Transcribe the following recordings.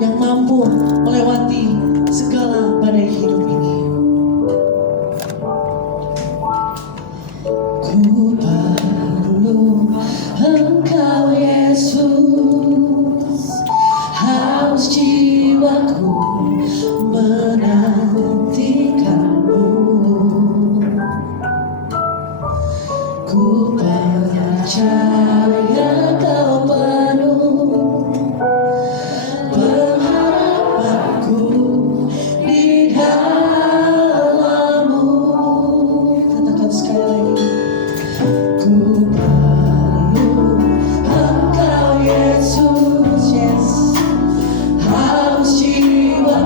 yang mampu melewati segala badai hidup ini. Ku perlu Engkau Yesus, haus jiwaku menantikanmu. Ku percaya Kau penuh pengharapanku di dalam-Mu. Katakan sekali lagi. Ku perlu Engkau Yesus, yes, haus jiwa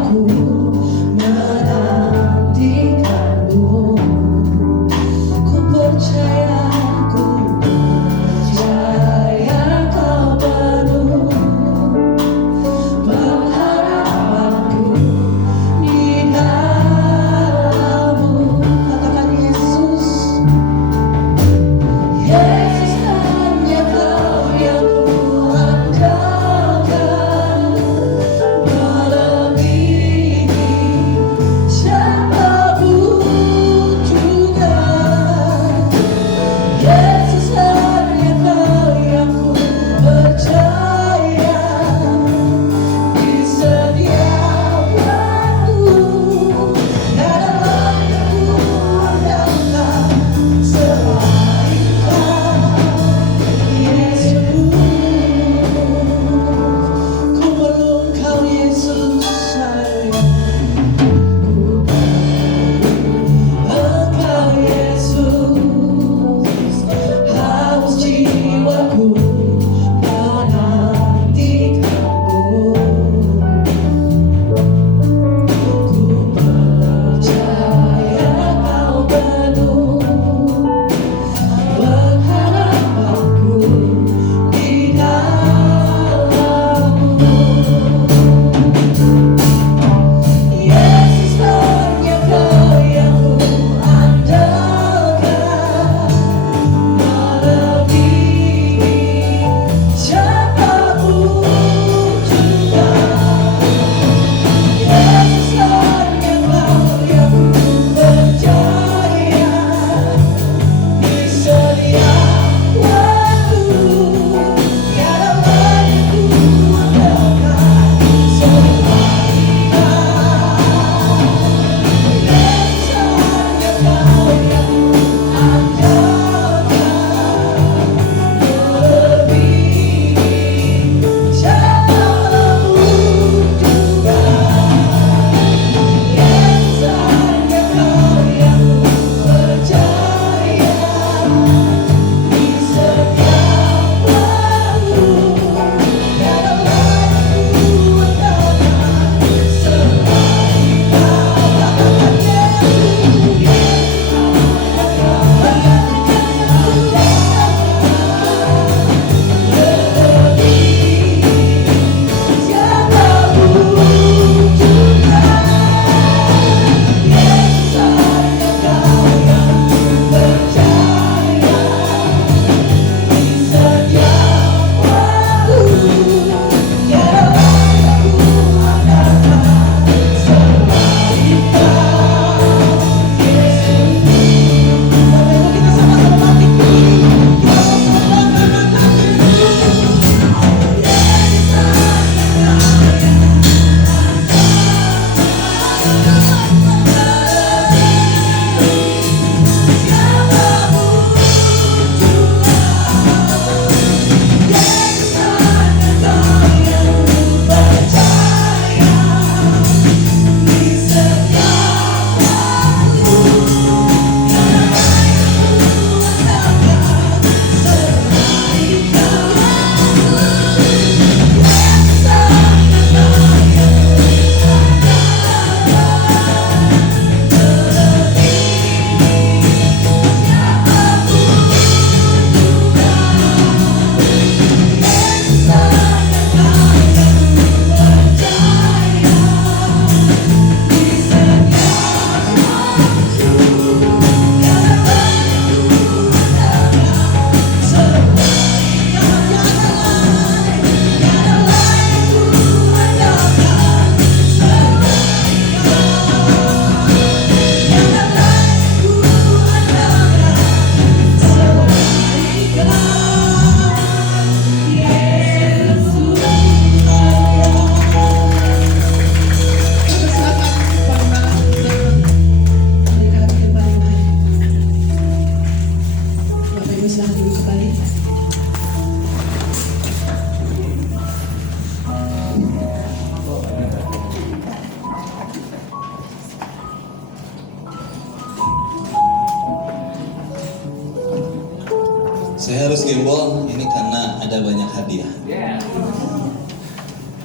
heboh ini karena ada banyak hadiah.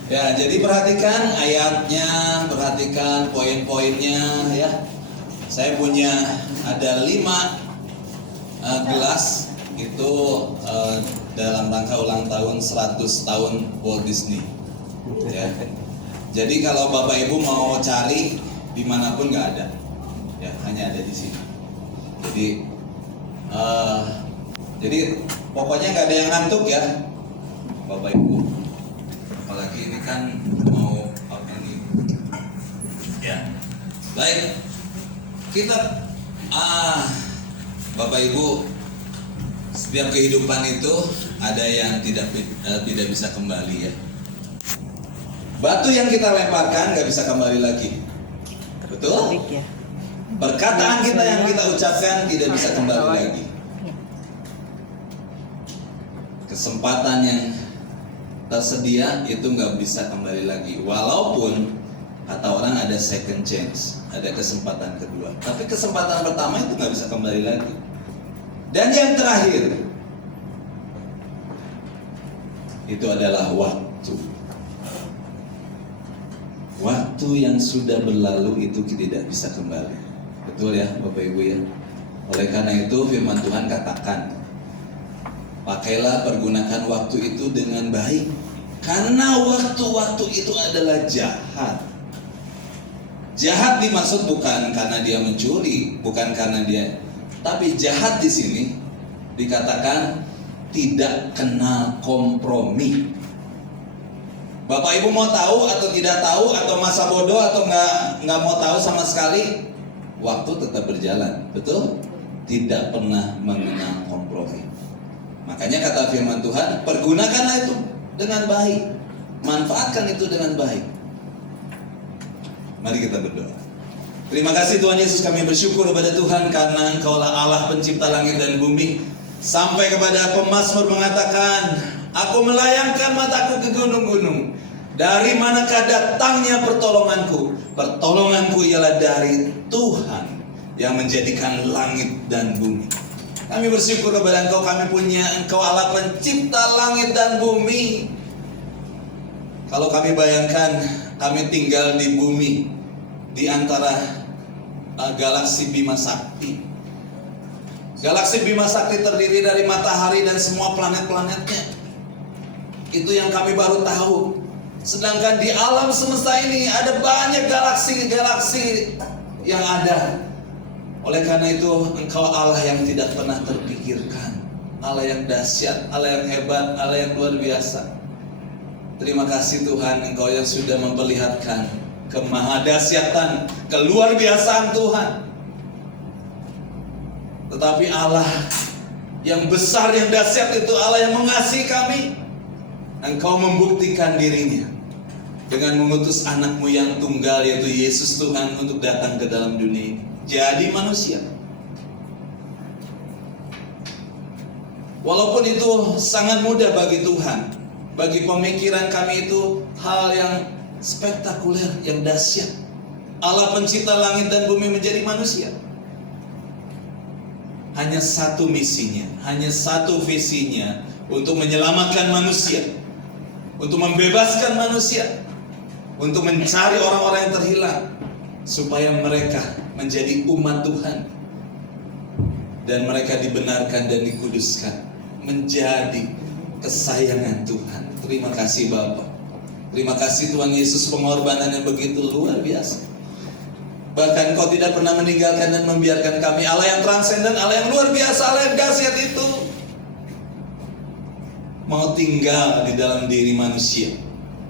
Ya, jadi perhatikan ayatnya, perhatikan poin-poinnya ya. Saya punya ada 5 gelas itu dalam rangka ulang tahun 100 tahun Walt Disney. Ya. Jadi kalau Bapak Ibu mau cari dimanapun nggak ada, ya hanya ada di sini. Jadi pokoknya nggak ada yang ngantuk ya, Bapak Ibu. Apalagi ini kan mau apa nih? Ya, baik. Kita Bapak Ibu, setiap kehidupan itu ada yang tidak bisa kembali ya. Batu yang kita lemparkan nggak bisa kembali lagi, betul? Perkataan kita yang kita ucapkan tidak bisa kembali lagi. Kesempatan yang tersedia itu nggak bisa kembali lagi. Walaupun kata orang ada second chance, ada kesempatan kedua. Tapi kesempatan pertama itu nggak bisa kembali lagi. Dan yang terakhir itu adalah waktu. Waktu yang sudah berlalu itu tidak bisa kembali. Betul ya Bapak Ibu ya. Oleh karena itu firman Tuhan katakan, pakailah, pergunakan waktu itu dengan baik. Karena waktu-waktu itu adalah jahat. Jahat dimaksud bukan karena dia mencuri, bukan karena dia, tapi jahat di sini dikatakan tidak kenal kompromi. Bapak Ibu mau tahu atau tidak tahu, atau masa bodoh atau nggak mau tahu sama sekali, waktu tetap berjalan, betul? Tidak pernah mengenal kompromi. Makanya kata firman Tuhan, pergunakanlah itu dengan baik, manfaatkan itu dengan baik. Mari kita berdoa. Terima kasih Tuhan Yesus, kami bersyukur kepada Tuhan karena Engkaulah Allah pencipta langit dan bumi. Sampai kepada pemazmur mengatakan, aku melayangkan mataku ke gunung-gunung. Dari manakah datangnya pertolonganku? Pertolonganku ialah dari Tuhan yang menjadikan langit dan bumi. Kami bersyukur kepada Engkau, kami punya Engkau Allah pencipta langit dan bumi. Kalau kami bayangkan, kami tinggal di bumi, di antara galaksi Bima Sakti. Galaksi Bima Sakti terdiri dari matahari dan semua planet-planetnya. Itu yang kami baru tahu. Sedangkan di alam semesta ini ada banyak galaksi-galaksi yang ada. Oleh karena itu Engkau Allah yang tidak pernah terpikirkan, Allah yang dahsyat, Allah yang hebat, Allah yang luar biasa. Terima kasih Tuhan, Engkau yang sudah memperlihatkan kemahadahsyatan, keluar biasaan Tuhan. Tetapi Allah yang besar, yang dahsyat itu Allah yang mengasihi kami. Engkau membuktikan dirinya dengan mengutus anakmu yang tunggal, yaitu Yesus Tuhan, untuk datang ke dalam dunia ini, jadi manusia. Walaupun itu sangat mudah bagi Tuhan, bagi pemikiran kami itu hal yang spektakuler, yang dahsyat. Allah pencipta langit dan bumi menjadi manusia. Hanya satu misinya, hanya satu visinya, untuk menyelamatkan manusia, untuk membebaskan manusia, untuk mencari orang-orang yang terhilang, supaya mereka menjadi umat Tuhan dan mereka dibenarkan dan dikuduskan menjadi kesayangan Tuhan. Terima kasih Bapa. Terima kasih Tuhan Yesus, pengorbanan yang begitu luar biasa. Bahkan Kau tidak pernah meninggalkan dan membiarkan kami. Allah yang transenden, Allah yang luar biasa, Allah yang dahsyat itu mau tinggal di dalam diri manusia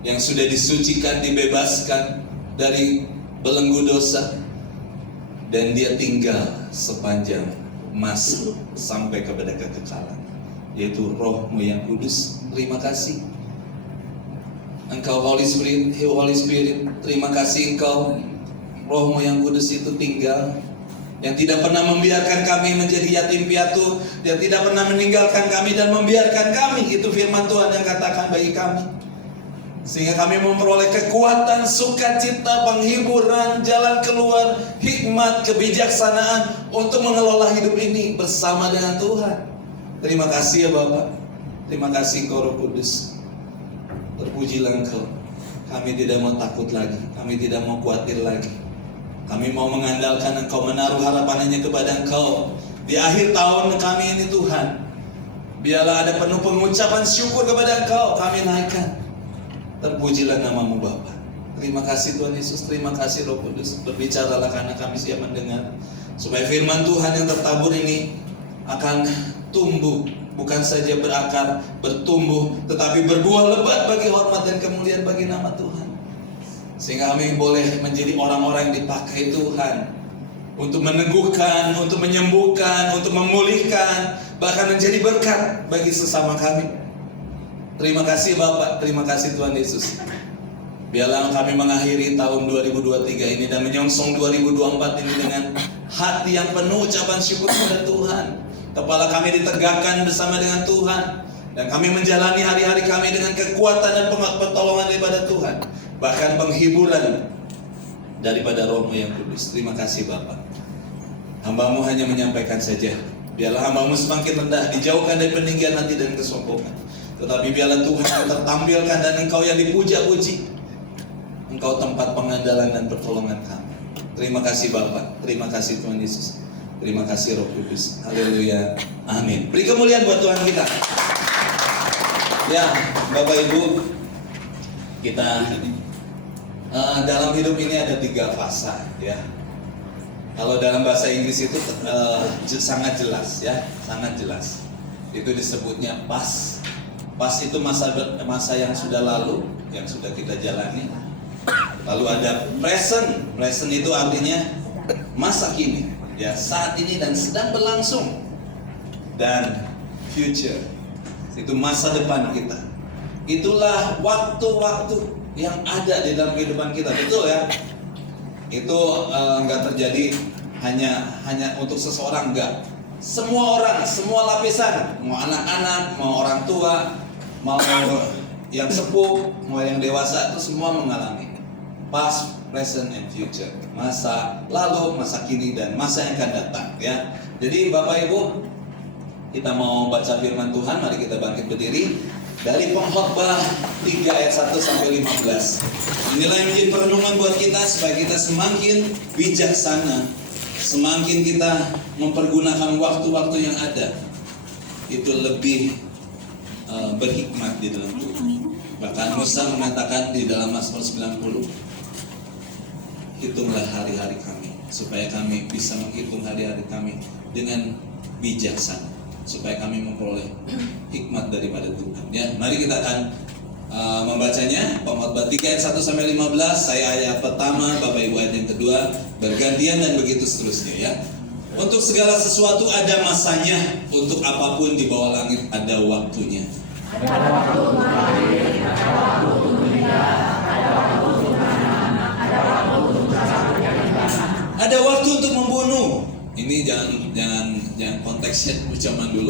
yang sudah disucikan, dibebaskan dari belenggu dosa, dan dia tinggal sepanjang masa sampai kepada kekekalan, yaitu Roh-Mu yang kudus. Terima kasih Engkau Holy Spirit, terima kasih Engkau Roh-Mu yang kudus itu tinggal, yang tidak pernah membiarkan kami menjadi yatim piatu, yang tidak pernah meninggalkan kami dan membiarkan kami. Itu firman Tuhan yang katakan bagi kami, sehingga kami memperoleh kekuatan, sukacita, penghiburan, jalan keluar, hikmat, kebijaksanaan untuk mengelola hidup ini bersama dengan Tuhan. Terima kasih ya Bapak. Terima kasih Engkau Roh Kudus. Terpujilah Engkau. Kami tidak mau takut lagi. Kami tidak mau khawatir lagi. Kami mau mengandalkan Engkau, menaruh harapan hanya kepada Engkau. Di akhir tahun kami ini Tuhan, biarlah ada penuh pengucapan syukur kepada Engkau. Kami naikkan. Terpujilah nama-Mu Bapa. Terima kasih Tuhan Yesus. Terima kasih Roh Kudus. Berbicaralah karena kami siap mendengar. Supaya firman Tuhan yang tertabur ini akan tumbuh, bukan saja berakar, bertumbuh, tetapi berbuah lebat bagi hormat dan kemuliaan bagi nama Tuhan. Sehingga kami boleh menjadi orang-orang yang dipakai Tuhan untuk meneguhkan, untuk menyembuhkan, untuk memulihkan, bahkan menjadi berkat bagi sesama kami. Terima kasih Bapak, terima kasih Tuhan Yesus. Biarlah kami mengakhiri tahun 2023 ini dan menyongsong 2024 ini dengan hati yang penuh ucapan syukur kepada Tuhan. Kepala kami ditegakkan bersama dengan Tuhan, dan kami menjalani hari-hari kami dengan kekuatan dan pertolongan daripada Tuhan, bahkan penghiburan daripada Roh-Mu yang kudus. Terima kasih Bapa. Hamba-Mu hanya menyampaikan saja. Biarlah hamba-Mu semakin rendah, dijauhkan dari peninggian hati dan kesombongan. Tetapi biarlah Tuhan yang tertampilkan dan Engkau yang dipuja-puji. Engkau tempat pengandalan dan pertolongan kami. Terima kasih Bapa. Terima kasih Tuhan Yesus. Terima kasih Roh Kudus. Haleluya. Amin. Beri kemuliaan buat Tuhan kita. Ya, Bapak Ibu, kita dalam hidup ini ada 3 fase ya. Kalau dalam bahasa Inggris itu sangat jelas ya, sangat jelas. Itu disebutnya past. Past itu masa yang sudah lalu, yang sudah kita jalani. Lalu ada present. Present itu artinya masa kini. Ya, saat ini dan sedang berlangsung. Dan future, itu masa depan kita. Itulah waktu-waktu yang ada di dalam kehidupan kita, betul ya? Itu enggak terjadi hanya untuk seseorang, enggak. Semua orang, semua lapisan, mau anak-anak, mau orang tua, mau yang sepuh, mau yang dewasa, itu semua mengalami past, present, and future. Masa lalu, masa kini, dan masa yang akan datang ya. Jadi Bapak Ibu, kita mau baca firman Tuhan. Mari kita bangkit berdiri dari Pengkhotbah 3 ayat 1 sampai 15. Inilah yang menjadi perenungan buat kita supaya kita semakin bijaksana, semakin kita mempergunakan waktu-waktu yang ada itu lebih berhikmat di dalam Tuhan. Bahkan Musa mengatakan di dalam Mazmur 90, hitunglah hari-hari kami, supaya kami bisa menghitung hari-hari kami dengan bijaksana, supaya kami memperoleh hikmat daripada Tuhan. Ya, mari kita akan membacanya. Pengkhotbah 3 ayat 1 sampai 15. Saya ayat pertama, Bapak Ibu ayat yang kedua, bergantian dan begitu seterusnya ya. Untuk segala sesuatu ada masanya, untuk apapun di bawah langit ada waktunya. Ada waktu untuk lahir, ada waktu untuk menikah, ada waktu untuk menanam, ada waktu untuk ada waktu untuk membunuh. Ini jangan konteksnya zaman dulu,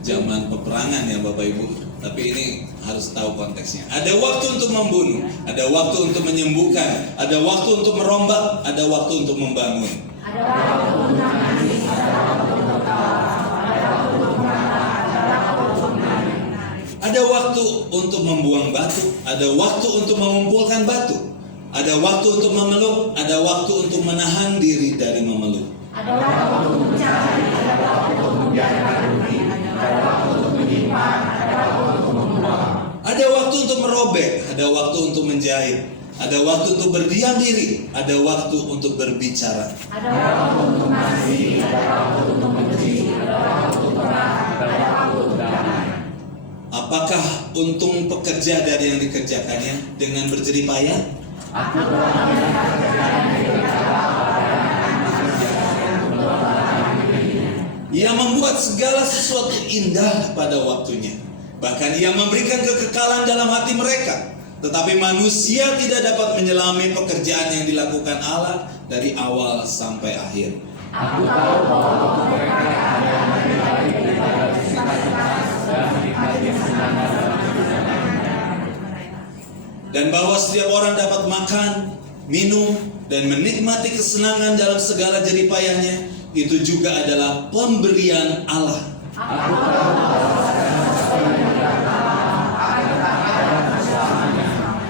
zaman peperangan ya Bapak Ibu. Tapi ini harus tahu konteksnya. Ada waktu untuk membunuh, ada waktu untuk menyembuhkan, ada waktu untuk merombak, ada waktu untuk membangun. Ada waktu untuk menangis, ada waktu untuk tawa, ada waktu untuk marah, ada waktu untuk menari. Ada waktu untuk membuang batu, ada waktu untuk mengumpulkan batu. Ada waktu untuk memeluk, ada waktu untuk menahan diri dari memeluk. Ada waktu untuk mencari, ada waktu untuk membiarkan rugi, ada waktu untuk menyimpan, ada waktu untuk membuang. Ada waktu untuk merobek, ada waktu untuk menjahit. Ada waktu untuk berdiam diri, ada waktu untuk berbicara. Ada waktu untuk mengasihi, ada waktu untuk membenci, ada waktu untuk perang, ada waktu untuk damai. Apakah untung pekerja dari yang dikerjakannya dengan berjerih payah? Aku telah mengerjakan Ia membuat segala sesuatu indah pada waktunya. Bahkan ia memberikan kekekalan dalam hati mereka. Tetapi manusia tidak dapat menyelami pekerjaan yang dilakukan Allah dari awal sampai akhir. Aku tahu bahwa mereka ada yang menikmati daripada sukacita dan menikmati kesenangan dalam kesenangan. Dan bahwa setiap orang dapat makan, minum, dan menikmati kesenangan dalam segala jerih payahnya, itu juga adalah pemberian Allah Aku tahu bahwa segala sesuatu yang pertama akan ada selamanya.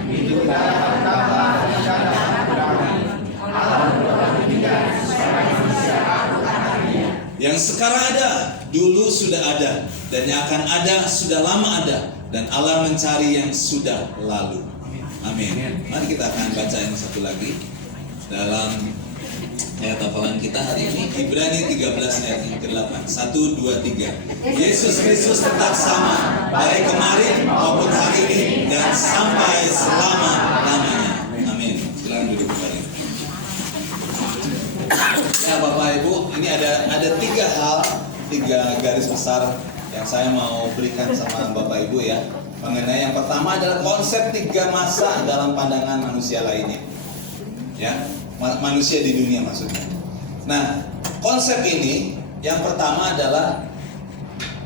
Itu kata tambah dan kata kurangi. Allah berbuat demikian supaya manusia takut akan Dia. Yang sekarang ada, dulu sudah ada, dan yang akan ada sudah lama ada, dan Allah mencari yang sudah lalu. Amin. Mari kita akan baca yang satu lagi dalam ayat hafalan kita hari ini, Ibrani 13 ayat yang ke-8. 1, 2, 3. Yesus Kristus tetap sama, baik kemarin maupun hari ini dan sampai selama-lamanya. Amin. Silakan duduk kembali. Ya Bapak Ibu, ini ada tiga garis besar yang saya mau berikan sama Bapak Ibu ya. Mengenai yang pertama adalah konsep 3 masa dalam pandangan manusia lainnya. Ya, manusia di dunia maksudnya. Nah, konsep ini yang pertama adalah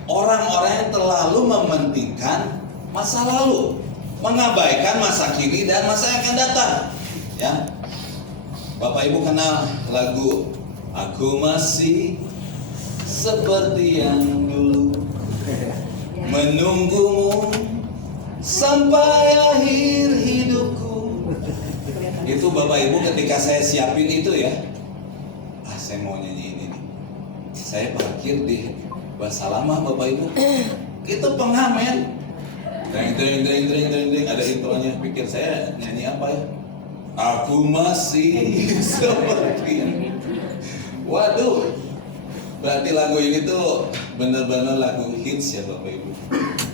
orang-orang yang terlalu mementingkan masa lalu, mengabaikan masa kini dan masa yang akan datang. Ya, Bapak Ibu kenal lagu Aku Masih Seperti Yang Dulu, menunggumu sampai akhir hidupku. Itu Bapak Ibu ketika saya siapin itu ya, saya mau nyanyi ini nih. Saya parkir di bahasa lama Bapak Ibu. Itu pengamen. Dring, ada intronya. Pikir saya nyanyi apa ya? Aku masih seperti. Waduh. Berarti lagu ini tuh benar-benar lagu hits ya Bapak Ibu.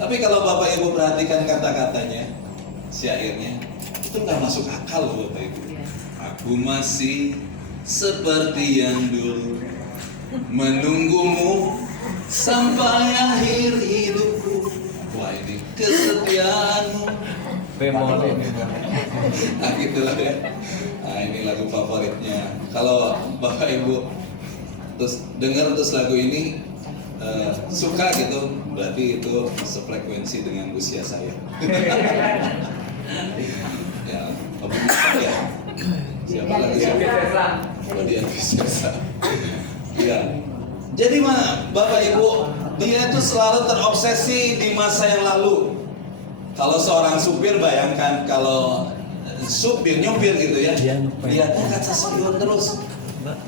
Tapi kalau Bapak Ibu perhatikan kata-katanya, syairnya, itu nggak masuk akal loh Bapak Ibu. Aku masih seperti yang dulu, menunggumu sampai akhir hidupku. Wah ini kesetiaanmu. Nah gitulah ya. Nah ini lagu favoritnya. Kalau Bapak Ibu terus dengar terus lagu ini suka gitu, berarti itu sefrekuensi dengan usia saya. Ya, hobi musik ya. Siapa lagi siapa? Dian Piscesa. Ya. Jadi Bapak Ibu, dia itu selalu terobsesi di masa yang lalu. Kalau seorang supir, bayangkan kalau supir nyupir gitu ya, lihatnya kaca spion terus.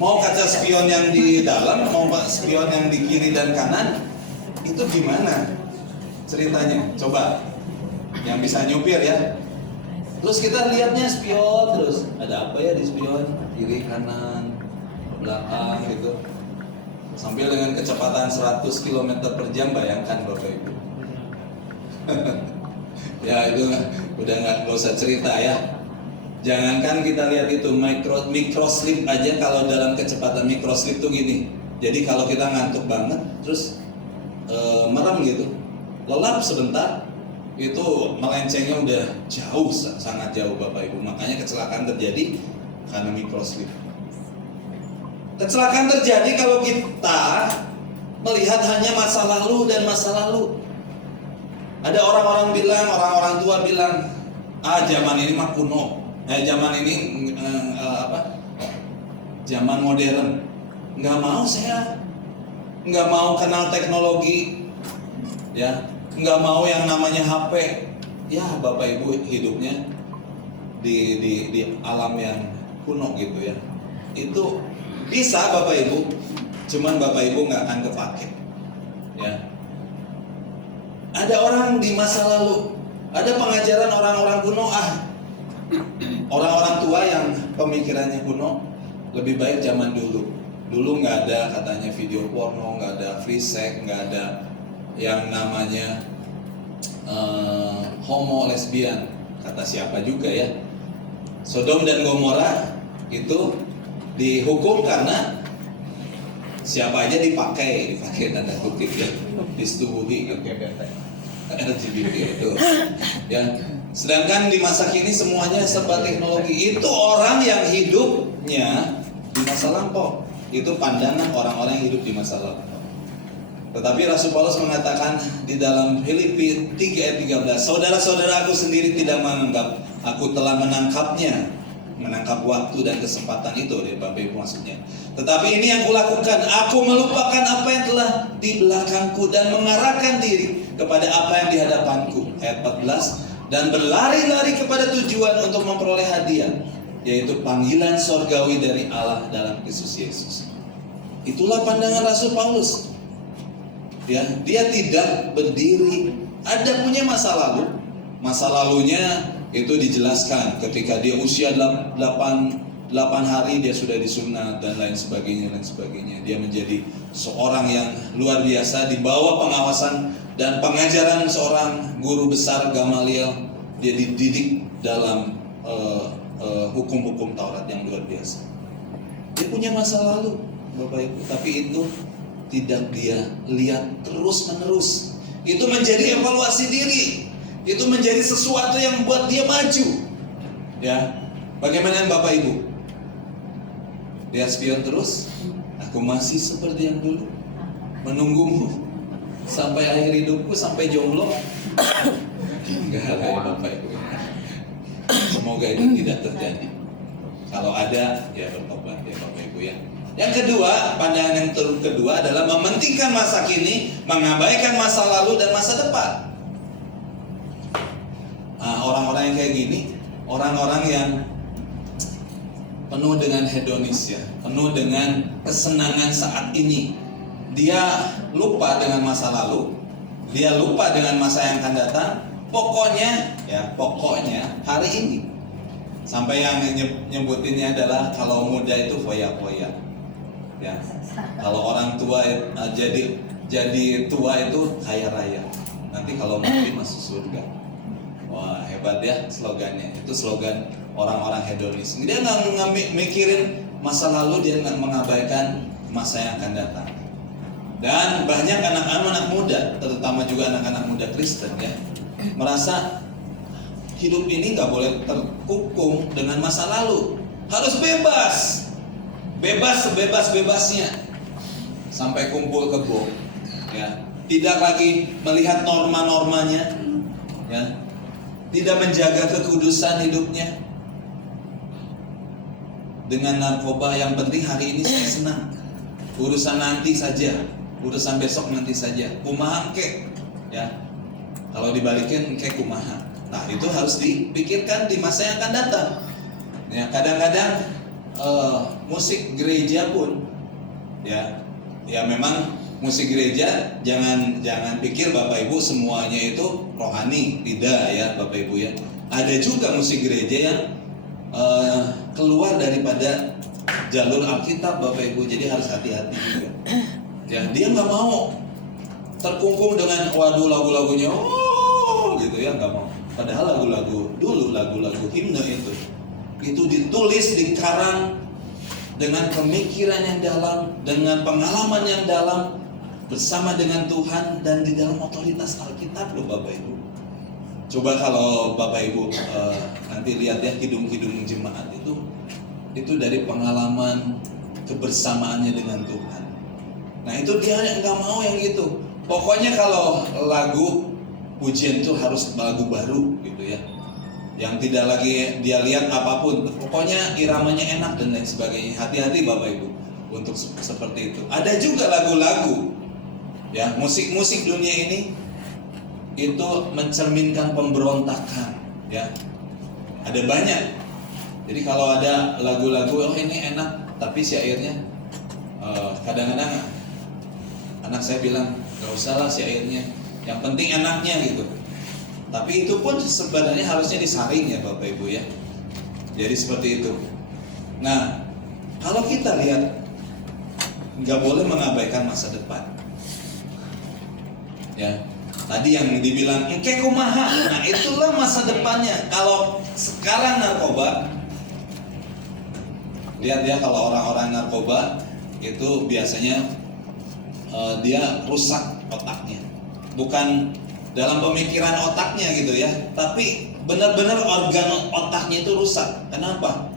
Mau kaca spion yang di dalam, mau spion yang di kiri dan kanan, itu gimana ceritanya? Coba yang bisa nyupir ya. Terus kita lihatnya spion terus, ada apa ya di spion? Kiri, kanan, belakang gitu. Sambil dengan kecepatan 100 km per jam, bayangkan Bapak Ibu. Ya itu udah nggak usah cerita ya. Jangankan kita lihat itu microslip aja, kalau dalam kecepatan microslip tuh gini. Jadi kalau kita ngantuk banget, terus merem gitu, lelap sebentar, itu melencengnya udah jauh, sangat jauh Bapak Ibu. Makanya kecelakaan terjadi karena microslip. Kecelakaan terjadi kalau kita melihat hanya masa lalu dan masa lalu. Ada orang-orang bilang, orang-orang tua bilang, zaman ini mah kuno. Zaman ini zaman modern. Nggak mau saya, nggak mau kenal teknologi, ya, nggak mau yang namanya HP. Ya Bapak Ibu hidupnya di alam yang kuno gitu ya. Itu bisa Bapak Ibu, cuman Bapak Ibu nggak akan kepake. Ya. Ada orang di masa lalu, ada pengajaran orang-orang kuno, orang-orang tua yang pemikirannya kuno, lebih baik zaman dulu. Dulu nggak ada katanya video porno, nggak ada free sex, nggak ada yang namanya homo lesbian. Kata siapa juga ya. Sodom dan Gomora itu dihukum karena siapa aja dipakai tanda kutip ya, disetubuhi gitu. LGBT itu ya. Sedangkan di masa kini semuanya serba teknologi. Itu orang yang hidupnya di masa lampau. Itu pandangan orang-orang yang hidup di masa lampau. Tetapi Rasul Paulus mengatakan di dalam Filipi 3 ayat 13, saudara-saudara aku sendiri tidak menganggap aku telah menangkapnya menangkap waktu dan kesempatan itu dari Bapak Ibu maksudnya. Tetapi ini yang kulakukan, aku melupakan apa yang telah di belakangku dan mengarahkan diri kepada apa yang di hadapanku. Ayat 14, dan berlari-lari kepada tujuan untuk memperoleh hadiah, yaitu panggilan sorgawi dari Allah dalam Kristus Yesus. Itulah pandangan Rasul Paulus. Ya, dia tidak berdiri, ada punya masa lalu. Masa lalunya itu dijelaskan ketika dia usia 8 hari dia sudah disunat dan lain sebagainya. Dia menjadi seorang yang luar biasa di bawah pengawasan dan pengajaran seorang guru besar Gamaliel. Dia dididik dalam hukum-hukum Taurat yang luar biasa. Dia punya masa lalu, Bapak Ibu, tapi itu tidak dia lihat terus-menerus. Itu menjadi evaluasi diri. Itu menjadi sesuatu yang membuat dia maju. Ya, bagaimana Bapak Ibu? Lihat spion terus. Aku masih seperti yang dulu, menunggumu sampai akhir hidupku, sampai jomblo. Enggak ada ya Bapak Ibu. Semoga itu tidak terjadi. Kalau ada, ya bertobat ya Bapak Ibu ya. Yang kedua, pandangan yang kedua adalah mementingkan masa kini, mengabaikan masa lalu dan masa depan. Nah, orang-orang yang kayak gini, orang-orang yang penuh dengan hedonis ya, penuh dengan kesenangan saat ini. Dia lupa dengan masa lalu, dia lupa dengan masa yang akan datang. Pokoknya hari ini. Sampai yang nyebutinnya adalah kalau muda itu foya-foya. Ya. Kalau orang tua jadi tua itu kaya raya. Nanti kalau mati masuk surga. Wah, hebat ya slogannya. Itu slogan orang-orang hedonis. Dia nggak mikirin masa lalu, dia nggak mengabaikan masa yang akan datang. Dan banyak anak-anak muda, terutama juga anak-anak muda Kristen ya, merasa hidup ini nggak boleh terkungkung dengan masa lalu. Harus bebas sebebas-bebasnya sampai kumpul kebo. Ya, tidak lagi melihat norma-normanya. Ya, tidak menjaga kekudusan hidupnya dengan narkoba. Yang penting hari ini saya senang, urusan nanti saja, urusan besok nanti saja. Kumaha kek, ya. Kalau dibalikin kek kumaha. Nah itu harus dipikirkan di masa yang akan datang. Ya, kadang-kadang musik gereja pun, ya memang musik gereja jangan pikir Bapak Ibu semuanya itu rohani, tidak ya Bapak Ibu ya. Ada juga musik gereja yang keluar daripada jalur Alkitab Bapak Ibu, jadi harus hati-hati juga. Ya, dia nggak mau terkungkung dengan waduh lagu-lagunya, gitu ya, nggak mau. Padahal lagu-lagu himne itu ditulis, dikarang dengan pemikiran yang dalam, dengan pengalaman yang dalam, bersama dengan Tuhan dan di dalam otoritas Alkitab loh Bapak Ibu. Coba kalau Bapak Ibu nanti lihat ya kidung-kidung jemaat itu dari pengalaman kebersamaannya dengan Tuhan. Nah itu dia nggak mau yang gitu. Pokoknya kalau lagu pujian itu harus lagu baru gitu ya, yang tidak lagi dia lihat apapun, pokoknya iramanya enak dan lain sebagainya. Hati-hati Bapak Ibu untuk seperti itu. Ada juga lagu-lagu ya, musik dunia ini itu mencerminkan pemberontakan ya. Ada banyak. Jadi kalau ada lagu-lagu ini enak, tapi syairnya kadang-kadang anak saya bilang gak usah lah syairnya, yang penting enaknya gitu. Tapi itu pun sebenarnya harusnya disaring ya Bapak Ibu ya. Jadi seperti itu. Nah, kalau kita lihat, nggak boleh mengabaikan masa depan. Ya, tadi yang dibilang engke kumaha. Nah, itulah masa depannya. Kalau sekarang narkoba, lihat ya, kalau orang-orang narkoba itu biasanya dia rusak otaknya. Bukan dalam pemikiran otaknya gitu ya, tapi benar-benar organ otaknya itu rusak. Kenapa?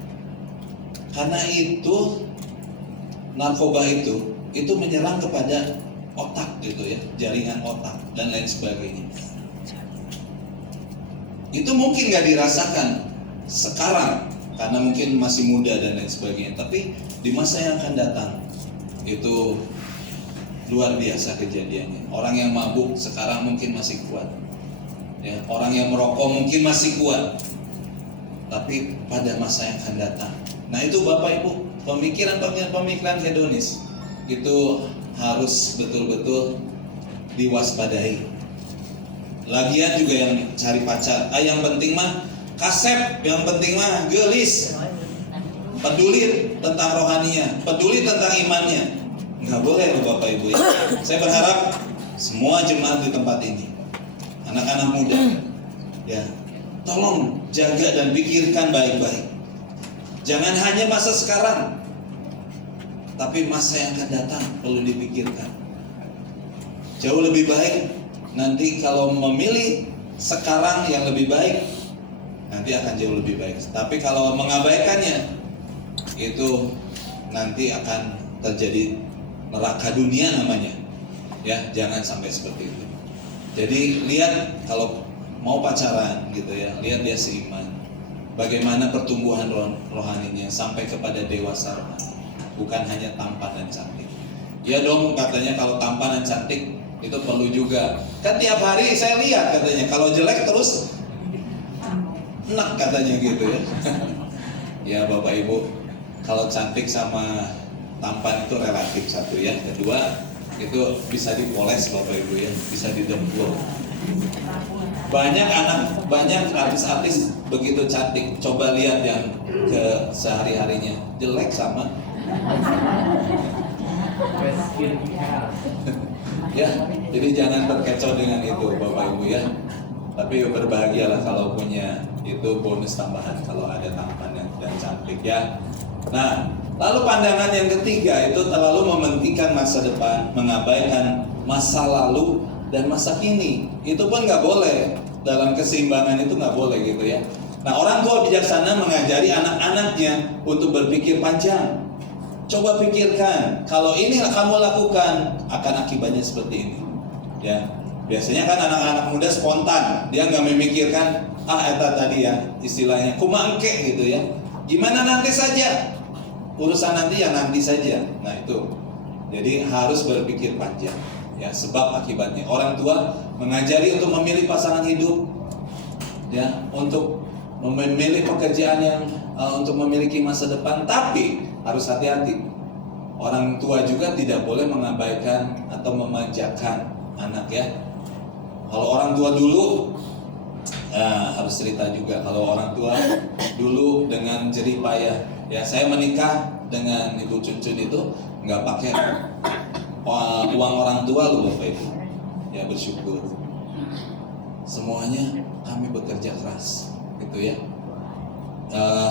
Karena itu narkoba itu menyerang kepada otak gitu ya, jaringan otak dan lain sebagainya. Itu mungkin nggak dirasakan sekarang karena mungkin masih muda dan lain sebagainya. Tapi di masa yang akan datang itu luar biasa kejadiannya. Orang yang mabuk sekarang mungkin masih kuat, ya, orang yang merokok mungkin masih kuat, tapi pada masa yang akan datang, nah itu Bapak Ibu, pemikiran hedonis itu harus betul-betul diwaspadai. Lagian juga yang cari pacar, yang penting mah kasep, yang penting mah gelis, peduli tentang rohaninya, peduli tentang imannya. Nggak boleh loh Bapak Ibu ya. Saya berharap semua jemaat di tempat ini, anak-anak muda, ya, tolong jaga dan pikirkan baik-baik. Jangan hanya masa sekarang, tapi masa yang akan datang perlu dipikirkan. Jauh lebih baik nanti kalau memilih sekarang yang lebih baik, nanti akan jauh lebih baik. Tapi kalau mengabaikannya, itu nanti akan terjadi neraka dunia namanya. Ya, jangan sampai seperti itu. Jadi lihat kalau mau pacaran gitu ya, lihat dia seiman. Bagaimana pertumbuhan rohaninya sampai kepada dewasa rohani. Bukan hanya tampan dan cantik. Ya dong, katanya kalau tampan dan cantik itu perlu juga. Kan tiap hari saya lihat katanya, kalau jelek terus enak katanya gitu ya. Ya Bapak Ibu, kalau cantik sama tampan itu relatif satu ya. Kedua, itu bisa dipoles Bapak Ibu ya, bisa didempul. Banyak artis-artis begitu cantik. Coba lihat yang ke sehari-harinya jelek sama. Ya, jadi jangan terkecoh dengan itu Bapak Ibu ya. Tapi berbahagialah kalau punya itu bonus tambahan kalau ada tampan dan cantik ya. Nah, lalu pandangan yang ketiga itu terlalu mementingkan masa depan, mengabaikan masa lalu dan masa kini. Itu pun nggak boleh. Dalam keseimbangan itu nggak boleh gitu ya. Nah, orang tua bijaksana mengajari anak-anaknya untuk berpikir panjang. Coba pikirkan, kalau ini kamu lakukan akan akibatnya seperti ini. Ya, biasanya kan anak-anak muda spontan, dia nggak memikirkan, eta tadi ya istilahnya kumangke gitu ya. Gimana nanti saja, urusan nanti ya nanti saja. Nah itu, jadi harus berpikir panjang. Ya, sebab akibatnya orang tua mengajari untuk memilih pasangan hidup, ya, untuk memilih pekerjaan yang untuk memiliki masa depan, tapi harus hati-hati. Orang tua juga tidak boleh mengabaikan atau memanjakan anak ya. Kalau orang tua dulu, harus cerita juga. Kalau orang tua dulu dengan jerih payah, ya saya menikah dengan Ibu Cuncun itu nggak pakai uang orang tua loh Bapak Ibu. Ya bersyukur. Semuanya kami bekerja keras, gitu ya.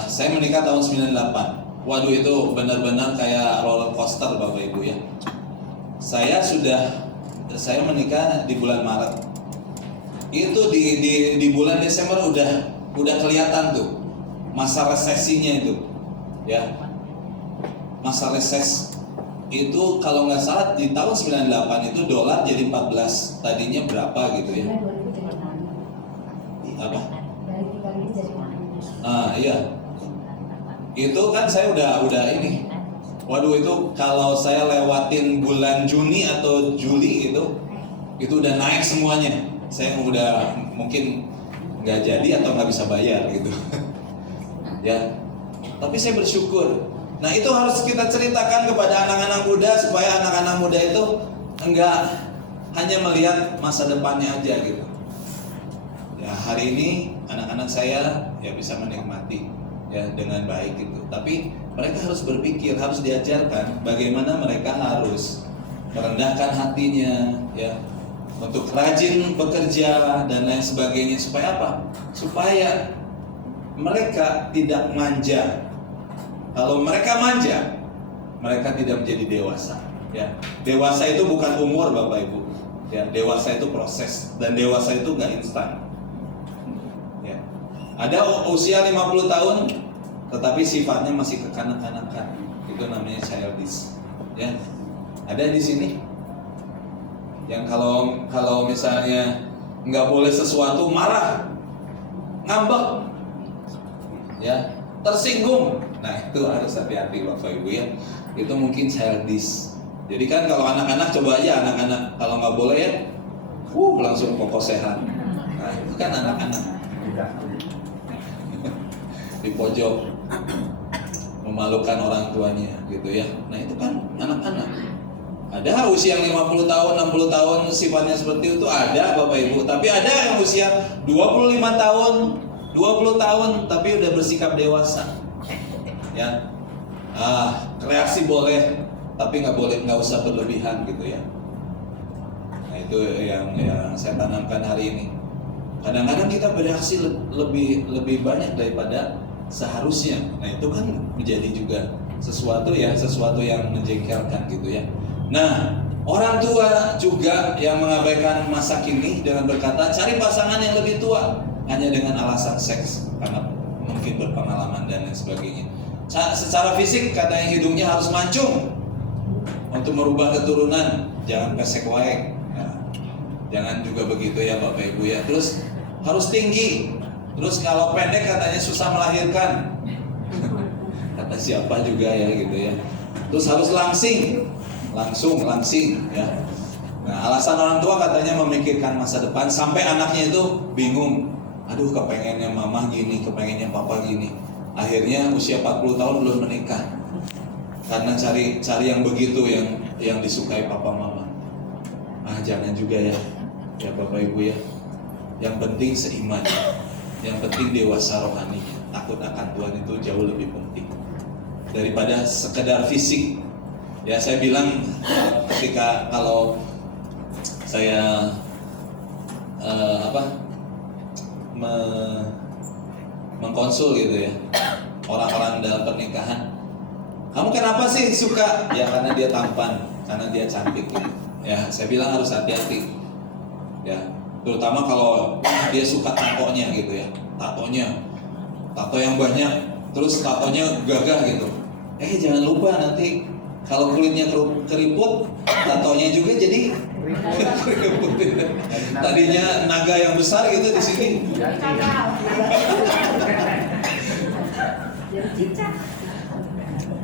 Saya menikah tahun 98. Waduh, itu benar-benar kayak roller coaster Bapak Ibu ya. Saya menikah di bulan Maret. Itu di bulan Desember udah kelihatan tuh masa resesinya itu. Ya. Masa reses itu kalau nggak salah di tahun 98 itu dolar jadi 14. Tadinya berapa gitu ya? Apa? Iya. Itu kan saya udah ini. Waduh, itu kalau saya lewatin bulan Juni atau Juli itu udah naik semuanya. Saya udah mungkin nggak jadi atau nggak bisa bayar gitu. Ya. Tapi saya bersyukur. Nah, itu harus kita ceritakan kepada anak-anak muda supaya anak-anak muda itu enggak hanya melihat masa depannya aja gitu. Ya, hari ini anak-anak saya ya bisa menikmati ya dengan baik gitu. Tapi mereka harus berpikir, harus diajarkan bagaimana mereka harus merendahkan hatinya ya, untuk rajin bekerja dan lain sebagainya. Supaya apa? Supaya mereka tidak manja. Kalau mereka manja, mereka tidak menjadi dewasa. Ya, dewasa itu bukan umur Bapak Ibu. Ya, dewasa itu proses dan dewasa itu nggak instan. Ya, ada usia 50 tahun, tetapi sifatnya masih kekanak-kanakan. Itu namanya childish. Ya, ada di sini. Yang kalau misalnya nggak boleh sesuatu marah, ngambek. Ya. tersinggung. Nah itu harus hati-hati Bapak Ibu ya. Itu mungkin childish. Jadi kan kalau anak-anak, coba aja anak-anak kalau nggak boleh ya, langsung kokosehan. Nah itu kan anak-anak di pojok memalukan orang tuanya gitu ya. Nah itu kan anak-anak. Ada usia yang 50 tahun, 60 tahun sifatnya seperti itu, ada Bapak Ibu. Tapi ada yang usia 25 tahun, 20 tahun tapi udah bersikap dewasa. Ya. Reaksi boleh, tapi nggak usah berlebihan gitu ya. Nah itu yang saya tanamkan hari ini. Kadang-kadang kita bereaksi lebih banyak daripada seharusnya. Nah itu kan menjadi juga sesuatu yang menjengkelkan gitu ya. Nah orang tua juga yang mengabaikan masa kini dengan berkata cari pasangan yang lebih tua hanya dengan alasan seks karena mungkin berpengalaman dan lain sebagainya. Secara fisik katanya hidungnya harus mancung untuk merubah keturunan, jangan pesek wae. Nah, jangan juga begitu ya Bapak Ibu ya. Terus harus tinggi. Terus kalau pendek katanya susah melahirkan. Kata siapa juga ya gitu ya. Terus harus langsing ya. Nah, alasan orang tua katanya memikirkan masa depan sampai anaknya itu bingung. Aduh, kepengennya mama gini, kepengennya papa gini. Akhirnya usia 40 tahun belum menikah. Karena cari yang begitu yang disukai papa mama. Jangan juga ya. Ya Bapak Ibu ya. Yang penting seiman. Yang penting dewasa rohaninya. Takut akan Tuhan itu jauh lebih penting daripada sekedar fisik. Ya saya bilang ketika kalau saya mengkonsul gitu ya orang-orang dalam pernikahan, kamu kenapa sih suka? Ya karena dia tampan, karena dia cantik gitu. Ya saya bilang harus hati-hati. Ya terutama kalau dia suka tatonya gitu ya, tato yang banyak, terus tatonya gagah gitu. Jangan lupa nanti kalau kulitnya keriput, tatonya juga jadi keriput. Tadinya naga yang besar gitu di sini.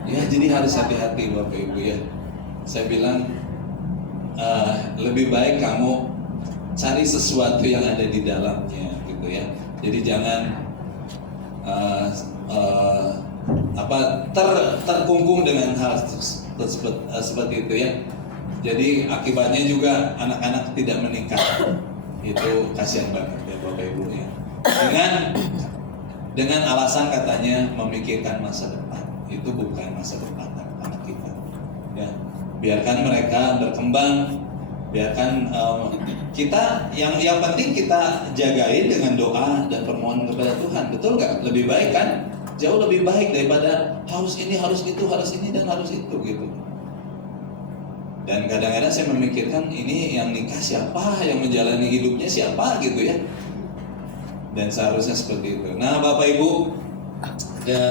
Ya jadi harus hati-hati Bapak Ibu ya. Saya bilang lebih baik kamu cari sesuatu yang ada di dalamnya gitu ya. Jadi jangan terkungkung dengan hal seperti itu ya. Jadi akibatnya juga anak-anak tidak menikah. Itu kasihan banget ya Bapak Ibu ya. Dengan alasan katanya memikirkan masa depan. Itu bukan masa depan anak kita. Ya, biarkan mereka berkembang. Biarkan kita yang penting kita jagain dengan doa dan permohonan kepada Tuhan. Betul nggak? Lebih baik kan? Jauh lebih baik daripada harus ini, harus itu, harus ini dan harus itu gitu. Dan kadang-kadang saya memikirkan ini yang nikah siapa, yang menjalani hidupnya siapa gitu ya. Dan seharusnya seperti itu. Nah Bapak Ibu,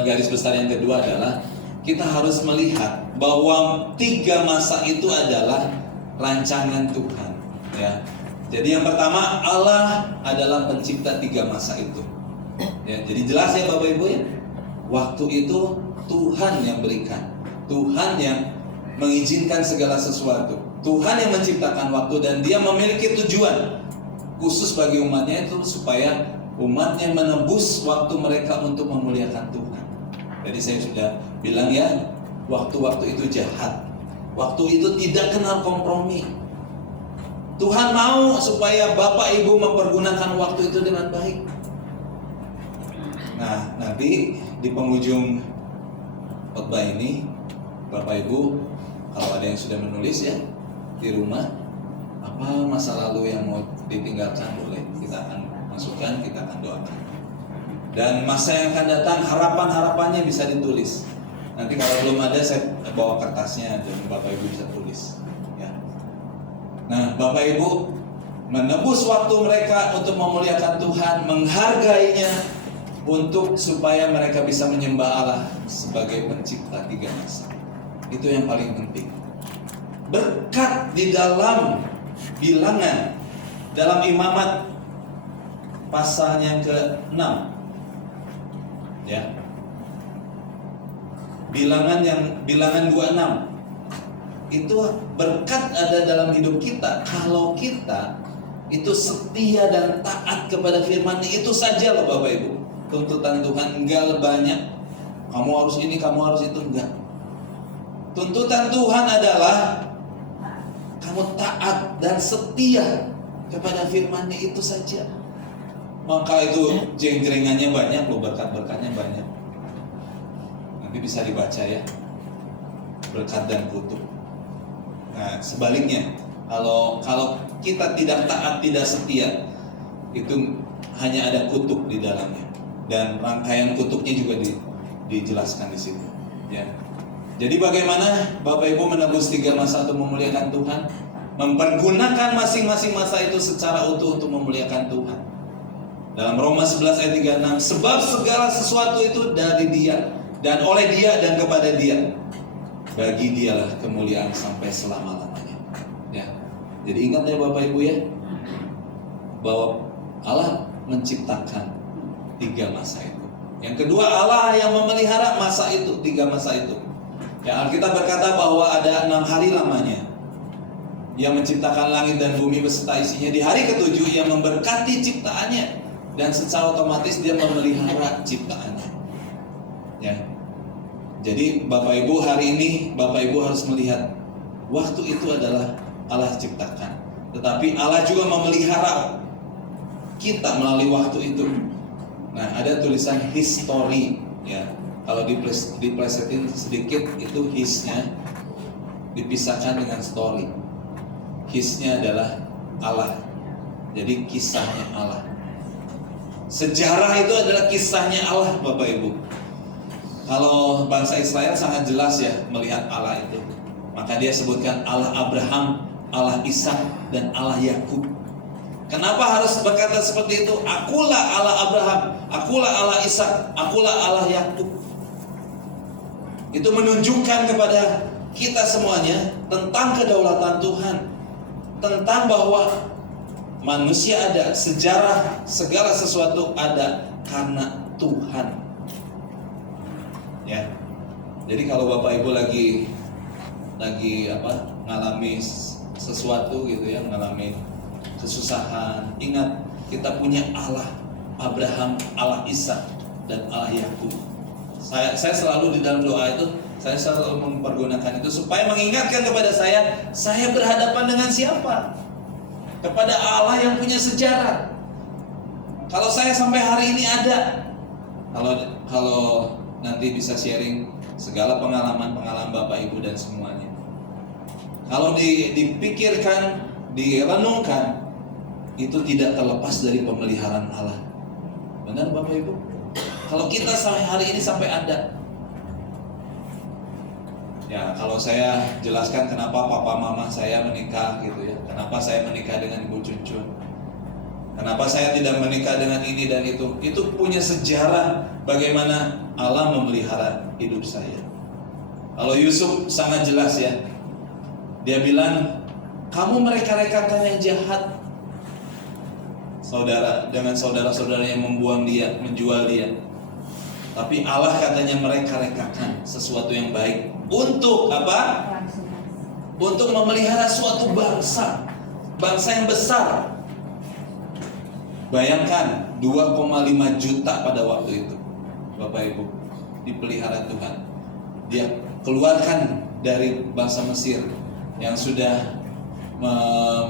garis besar yang kedua adalah kita harus melihat bahwa 3 masa itu adalah rancangan Tuhan ya. Jadi yang pertama, Allah adalah pencipta 3 masa itu ya. Jadi jelas ya Bapak Ibu ya, waktu itu Tuhan yang berikan, Tuhan yang mengizinkan segala sesuatu, Tuhan yang menciptakan waktu, dan Dia memiliki tujuan khusus bagi umatnya itu supaya umatnya menebus waktu mereka untuk memuliakan Tuhan. Jadi saya sudah bilang ya, waktu-waktu itu jahat, waktu itu tidak kenal kompromi. Tuhan mau supaya Bapak Ibu mempergunakan waktu itu dengan baik. Nah, nanti di penghujung khotbah ini, Bapak Ibu, kalau ada yang sudah menulis ya di rumah, apa masa lalu yang mau ditinggalkan boleh kita akan masukkan, kita akan doakan. Dan masa yang akan datang, harapan-harapannya bisa ditulis. Nanti kalau belum ada, saya bawa kertasnya dan Bapak Ibu bisa tulis ya. Nah Bapak Ibu menebus waktu mereka untuk memuliakan Tuhan, menghargainya, untuk supaya mereka bisa menyembah Allah sebagai pencipta 3 masa. Itu yang paling penting. Berkat di dalam bilangan, dalam Imamat pasalnya ke-6 ya. bilangan 26. Itu berkat ada dalam hidup kita kalau kita itu setia dan taat kepada firman-Nya. Itu saja loh Bapak Ibu. Tuntutan Tuhan enggak banyak. Kamu harus ini, kamu harus itu, enggak. Tuntutan Tuhan adalah kamu taat dan setia kepada firman-Nya, itu saja. Maka itu jeng-jerengannya banyak loh, berkat-berkatnya banyak. Nanti bisa dibaca ya, berkat dan kutuk. Nah, sebaliknya, kalau kita tidak taat, tidak setia, itu hanya ada kutuk di dalamnya, dan rangkaian kutuknya juga dijelaskan di situ. Ya. Jadi bagaimana Bapak Ibu menebus 3 masa untuk memuliakan Tuhan, mempergunakan masing-masing masa itu secara utuh untuk memuliakan Tuhan. Dalam Roma 11 ayat 36, sebab segala sesuatu itu dari Dia dan oleh Dia dan kepada Dia. Bagi Dialah kemuliaan sampai selama-lamanya. Ya. Jadi ingat ya Bapak Ibu ya, bahwa Allah menciptakan 3 masa itu. Yang kedua, Allah yang memelihara masa itu, 3 masa itu. Ya, Alkitab berkata bahwa ada 6 hari lamanya. Yang menciptakan langit dan bumi beserta isinya. Di hari ke-7 Ia memberkati ciptaannya, dan secara otomatis Dia memelihara ciptaannya. Ya. Jadi Bapak Ibu, hari ini Bapak Ibu harus melihat waktu itu adalah Allah ciptakan, tetapi Allah juga memelihara kita melalui waktu itu. Nah, ada tulisan history ya. Kalau diplesetin sedikit, itu hisnya dipisahkan dengan story. Hisnya adalah Allah. Jadi kisahnya Allah. Sejarah itu adalah kisahnya Allah Bapak Ibu. Kalau bangsa Israel sangat jelas ya melihat Allah itu. Maka dia sebutkan Allah Abraham, Allah Ishak, dan Allah Yakub. Kenapa harus berkata seperti itu? Akulah Allah Abraham, akulah Allah Ishak, akulah Allah Yakub. Itu menunjukkan kepada kita semuanya tentang kedaulatan Tuhan, tentang bahwa manusia ada, sejarah, segala sesuatu ada karena Tuhan. Ya. Jadi kalau Bapak Ibu lagi ngalami sesuatu gitu ya, ngalami kesusahan, ingat kita punya Allah Abraham, Allah Ishak, dan Allah Yakub. Saya selalu di dalam doa itu, saya selalu mempergunakan itu supaya mengingatkan kepada saya berhadapan dengan siapa? Kepada Allah yang punya sejarah. Kalau saya sampai hari ini ada, kalau nanti bisa sharing segala pengalaman Bapak Ibu dan semuanya. Kalau dipikirkan, direnungkan, itu tidak terlepas dari pemeliharaan Allah. Benar Bapak Ibu? Kalau kita sampai hari ini sampai ada. Ya, kalau saya jelaskan kenapa papa mama saya menikah gitu ya. Kenapa saya menikah dengan Ibu Cuncun. Kenapa saya tidak menikah dengan ini dan itu. Itu punya sejarah bagaimana Allah memelihara hidup saya. Kalau Yusuf sangat jelas ya. Dia bilang, kamu mereka-rekakan yang jahat. Dengan saudara-saudara yang membuang dia, menjual dia. Tapi Allah katanya mereka-rekakan sesuatu yang baik. Untuk apa? Untuk memelihara suatu bangsa yang besar. Bayangkan 2,5 juta pada waktu itu Bapak Ibu dipelihara Tuhan. Dia keluarkan dari bangsa Mesir yang sudah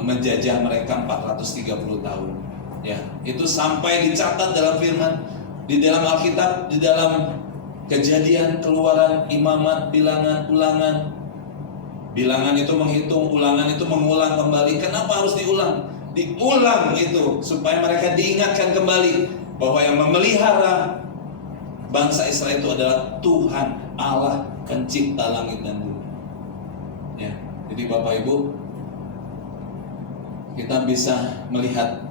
menjajah mereka 430 tahun. Ya, itu sampai dicatat dalam firman, di dalam Alkitab, di dalam Kejadian, Keluaran, Imamat, Bilangan, Ulangan. Bilangan itu menghitung, Ulangan itu mengulang kembali. Kenapa harus diulang? Diulang itu supaya mereka diingatkan kembali bahwa yang memelihara bangsa Israel itu adalah Tuhan Allah pencipta langit dan bumi. Ya, jadi Bapak Ibu, kita bisa melihat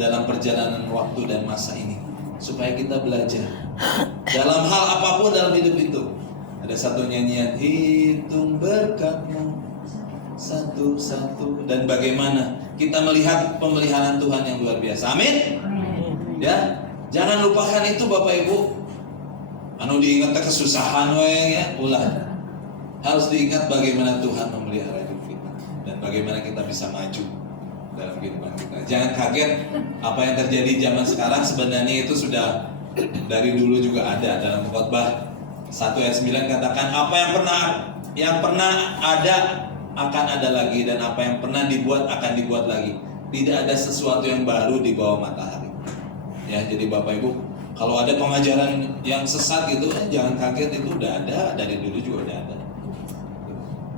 dalam perjalanan waktu dan masa ini supaya kita belajar dalam hal apapun dalam hidup itu. Ada satu nyanyian, hitung berkatmu satu-satu, dan bagaimana kita melihat pemeliharaan Tuhan yang luar biasa. Amin. Ya, jangan lupakan itu Bapak Ibu. anu diingat kesusahan we ya, ulah. Harus diingat bagaimana Tuhan memelihara hidup kita dan bagaimana kita bisa maju dalam kehidupan kita. Jangan kaget apa yang terjadi zaman sekarang, sebenarnya itu sudah dari dulu juga ada. Dalam khotbah 1 ayat 9 katakan, apa yang pernah ada akan ada lagi, dan apa yang pernah dibuat akan dibuat lagi. Tidak ada sesuatu yang baru di bawah matahari. Ya, jadi Bapak Ibu, kalau ada pengajaran yang sesat itu, jangan kaget, itu udah ada, dari dulu juga udah ada.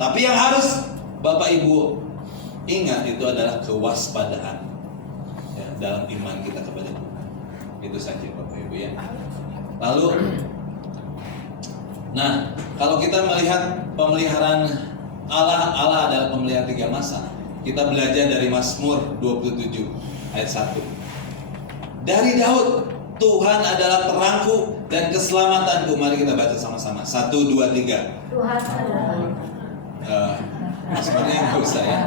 Tapi yang harus Bapak Ibu ingat itu adalah kewaspadaan ya, dalam iman kita kepada Tuhan. Itu saja Bapak Ibu ya. Lalu, nah kalau kita melihat pemeliharaan Allah adalah pemelihara 3 masa. Kita belajar dari Mazmur 27 ayat 1. Dari Daud, Tuhan adalah terangku dan keselamatanku. Mari kita baca sama-sama. 1, 2, 3. Tuhan adalah Mazmurnya nggak usah ya.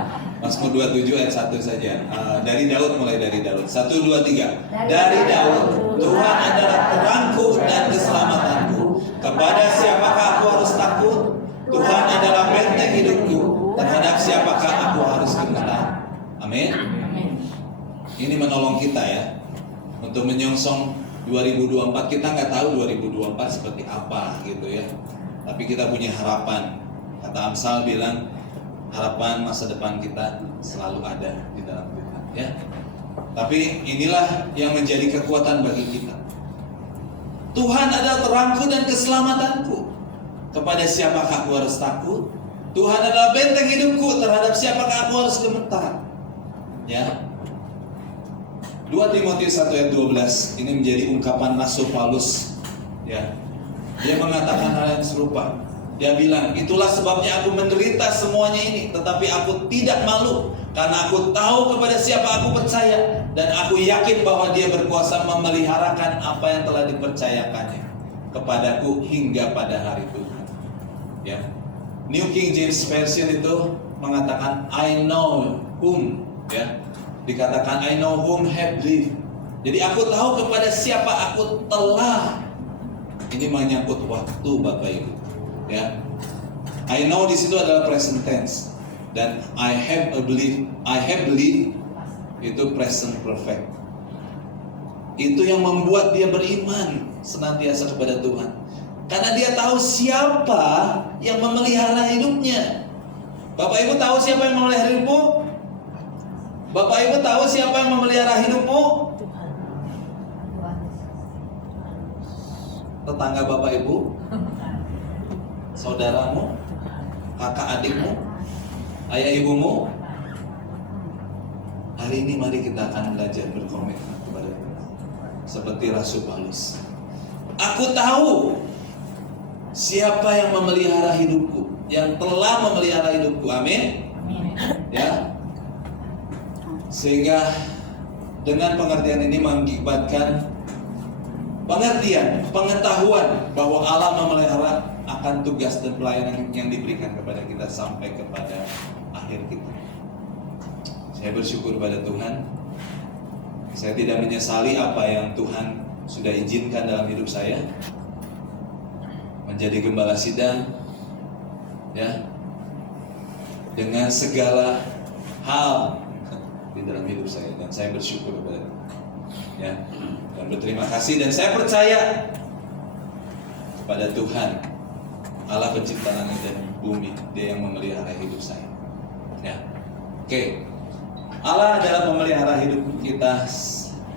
Mazmur 27 ayat 1 saja. Dari Daud, mulai dari Daud. 1, 2, 3. Dari Daud, Tuhan adalah terangku dan keselamatanku. Kepada siapakah aku harus takut? Tuhan adalah benteng hidupku. Terhadap siapakah aku harus gemetar? Amin. Ini menolong kita ya, untuk menyongsong 2024. Kita nggak tahu 2024 seperti apa gitu ya. Tapi kita punya harapan. Kata Amsal bilang, harapan masa depan kita selalu ada di dalam kita ya. Tapi inilah yang menjadi kekuatan bagi kita. Tuhan adalah terangku dan keselamatanku. Kepada siapakah aku harus takut? Tuhan adalah benteng hidupku. Terhadap siapakah aku harus gemetar? Ya. 2 Timotius 1 ayat 12 ini menjadi ungkapan Rasul Paulus ya. Dia mengatakan hal yang serupa. Dia bilang, itulah sebabnya aku menderita semuanya ini, tetapi aku tidak malu, karena aku tahu kepada siapa aku percaya, dan aku yakin bahwa Dia berkuasa memeliharakan apa yang telah dipercayakannya kepadaku hingga pada hari Tuhan. Ya. New King James Version itu mengatakan I know whom, ya. Dikatakan I know whom have believed. Jadi aku tahu kepada siapa aku telah. Ini menyangkut waktu Bapak Ibu. Ya, I know di situ adalah present tense, dan I have believed itu present perfect. Itu yang membuat dia beriman senantiasa kepada Tuhan, karena dia tahu siapa yang memelihara hidupnya. Bapak Ibu tahu siapa yang memelihara hidupmu? Bapak Ibu tahu siapa yang memelihara hidupmu? Tetangga Bapak Ibu, saudaramu, kakak adikmu, ayah ibumu. Hari ini mari kita akan belajar berkomitmen kepada Tuhan seperti Rasul Paulus. Aku tahu siapa yang memelihara hidupku, yang telah memelihara hidupku. Amin. Ya. Sehingga dengan pengertian ini mengakibatkan pengertian, pengetahuan bahwa Allah memelihara akan tugas dan pelayanan yang diberikan kepada kita sampai kepada akhir kita. Saya bersyukur pada Tuhan. Saya tidak menyesali apa yang Tuhan sudah izinkan dalam hidup saya. Menjadi gembala sidang, ya, dengan segala hal di dalam hidup saya, dan saya bersyukur kepada Tuhan. Ya, dan berterima kasih, dan saya percaya kepada Tuhan Allah pencipta langit dan bumi, Dia yang memelihara hidup saya. Ya, oke. Allah adalah pemelihara hidup kita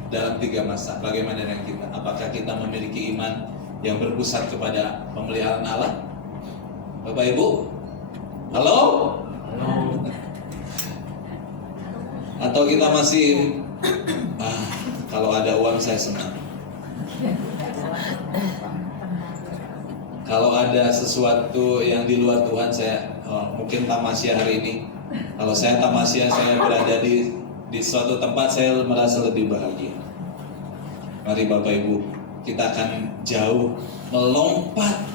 dalam 3 masa. Bagaimana dengan kita? Apakah kita memiliki iman yang berpusat kepada pemeliharaan Allah? Bapak Ibu, halo? Atau kita masih kalau ada uang saya senang. Kalau ada sesuatu yang di luar Tuhan, saya mungkin tamasya hari ini. Kalau saya tamasya, saya berada di suatu tempat, saya merasa lebih bahagia. Mari Bapak Ibu, kita akan jauh melompat,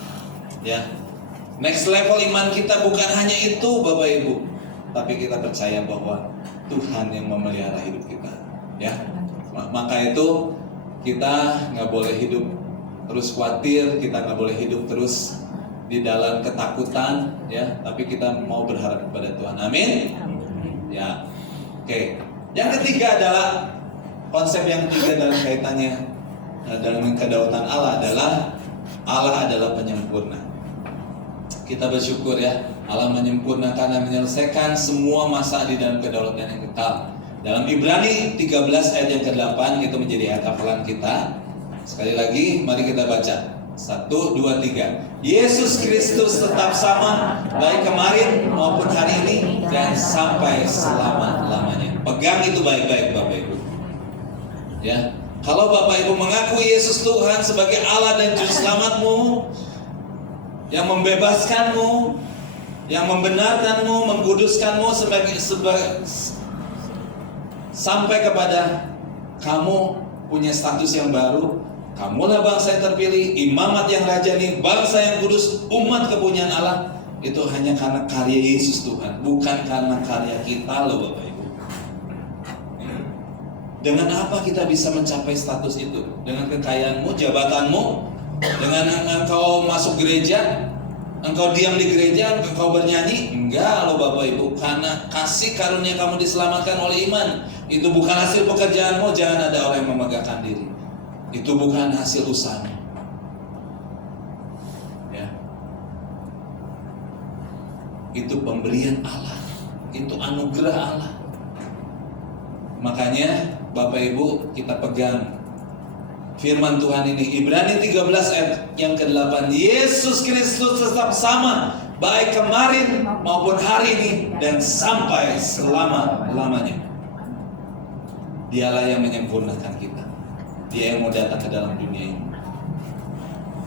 ya. Next level iman kita bukan hanya itu Bapak Ibu, tapi kita percaya bahwa Tuhan yang memelihara hidup kita, ya. Maka itu kita nggak boleh hidup terus khawatir, kita nggak boleh hidup terus di dalam ketakutan, ya. Tapi kita mau berharap kepada Tuhan. Amin. Ya. Oke. Yang ketiga adalah konsep yang ketiga dalam kaitannya dalam kedaulatan Allah adalah penyempurna. Kita bersyukur ya, Allah menyempurnakan dan menyelesaikan semua masa di dalam kedaulatan yang kekal. Dalam Ibrani 13 ayat yang ke-8 itu menjadi ayat hafalan kita. Sekali lagi, mari kita baca. 1, 2, 3. Yesus Kristus tetap sama, baik kemarin maupun hari ini dan sampai selama-lamanya. Pegang itu baik-baik Bapak Ibu. Ya, kalau Bapak Ibu mengaku Yesus Tuhan sebagai Allah dan Juru Selamatmu, yang membebaskanmu, yang membenarkanmu, mengkuduskanmu sampai kepada kamu punya status yang baru. Kamulah bangsa yang terpilih, imamat yang rajani, bangsa yang kudus, umat kepunyaan Allah. Itu hanya karena karya Yesus Tuhan, bukan karena karya kita loh Bapak Ibu. Dengan apa kita bisa mencapai status itu? Dengan kekayaanmu, jabatanmu, dengan engkau masuk gereja, engkau diam di gereja, engkau bernyanyi? Enggak loh Bapak Ibu, karena kasih karunia kamu diselamatkan oleh iman. Itu bukan hasil pekerjaanmu, jangan ada orang yang memegahkan diri. Itu bukan hasil usaha. Ya. Itu pemberian Allah, itu anugerah Allah. Makanya Bapak Ibu kita pegang firman Tuhan ini, Ibrani 13 ayat yang ke-8. Yesus Kristus tetap sama, baik kemarin maupun hari ini dan sampai selama-lamanya. Dialah yang menyempurnakan kita. Dia yang mau datang ke dalam dunia ini.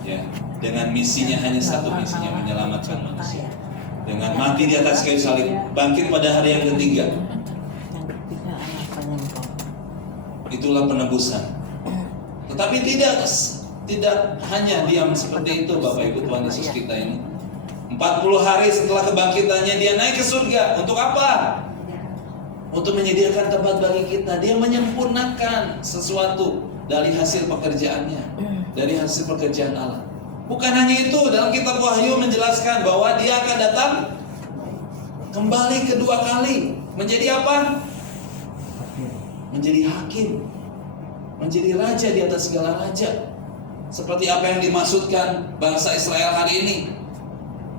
Ya, dengan misinya hanya satu, misinya menyelamatkan manusia. Dengan mati di atas kayu salib, bangkit pada hari yang ketiga. Itulah penebusan. Tetapi tidak hanya diam seperti itu Bapak Ibu Tuhan Yesus kita ini. 40 hari setelah kebangkitannya dia naik ke surga. Untuk apa? Untuk menyediakan tempat bagi kita. Dia menyempurnakan sesuatu dari hasil pekerjaannya, dari hasil pekerjaan Allah. Bukan hanya itu, dalam kitab Wahyu menjelaskan bahwa dia akan datang kembali kedua kali. Menjadi apa? Menjadi hakim, menjadi raja di atas segala raja. Seperti apa yang dimaksudkan bangsa Israel hari ini,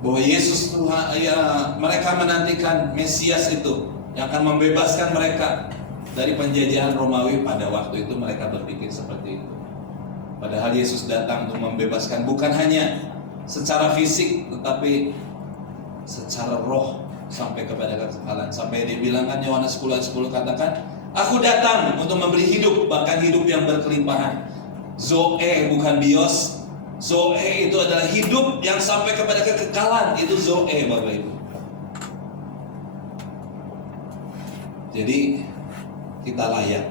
bahwa Yesus Tuhan, ya, mereka menantikan Mesias itu yang akan membebaskan mereka dari penjajahan Romawi. Pada waktu itu mereka berpikir seperti itu. Padahal Yesus datang untuk membebaskan bukan hanya secara fisik, tetapi secara roh sampai kepada kekekalan. Sampai dibilangkan Yohanes 10 ayat 10 katakan, Aku datang untuk memberi hidup, bahkan hidup yang berkelimpahan. Zoe bukan bios. Zoe itu adalah hidup yang sampai kepada kekekalan. Itu Zoe Bapak Ibu. Jadi kita layak